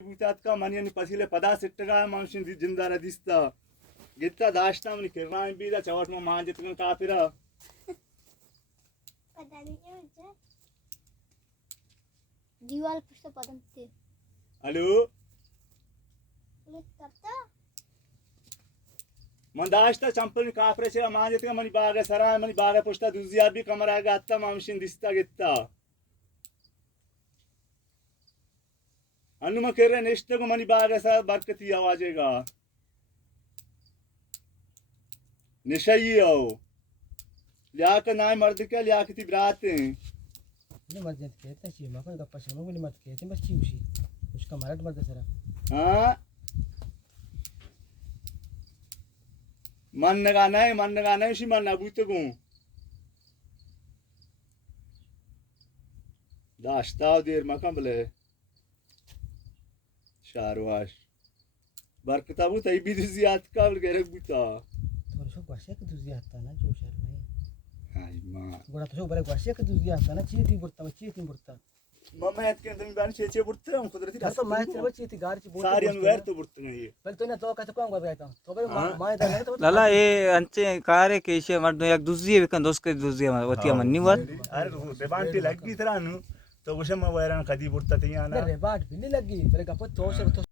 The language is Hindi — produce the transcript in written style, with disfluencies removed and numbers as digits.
Butat ka maniani pasile pada sittaga mamshin jindara dista. Gitta dashta mani kirran bida chawat ma manjit kan kafira. पता नहीं क्या होता है दीवार पर से पदम थे Alo. क्लिक करता Man dashta champalni kafira chira manjit kan mani baga saray mani baga pushta duziyat bi kamara gatta mamshin dista gitta. Anuma kirre neshte ko mani baga sa barkati awajega. निशय्यो लिया का नाम मर्द क्या लिया की बरात नहीं मर्द जब कहता चाहिए मैं कोई गप्पा शर्मा को नहीं मर्द कहते बस चीज़ उसी उसका मर्द मर्द सरा हाँ मन लगाना है उसी मन नबूते को दाश्ताव देर मकान बले शारवाश बरकताबू तई भी दुजियात का बल गरक बुता थोड़ा सा गुस्से के दूसरी आता ना जो शर नहीं हाय मां बड़ा तो बड़े गुस्से के दूसरी आता ना चीती बुरता मम्मा याद के अंदर बान छे बुरते हम कुदरती तो मैं चलो चीती गाड़ी ची सारी अनवर तो बुरते नहीं है पहले तो ना तो कैसे काम कर रहा था तो भाई माय दाने तो लाला ये अंचे कारे केशे मर्द एक दूसरी विकन दोस्त के दूसरी वतिया मन्नी वर अरे वो बेबांती लगी तरह नु तो उसे मैं वैरान कदी बुरता तिया ना अरे बाट भी नहीं लगी पहले का तो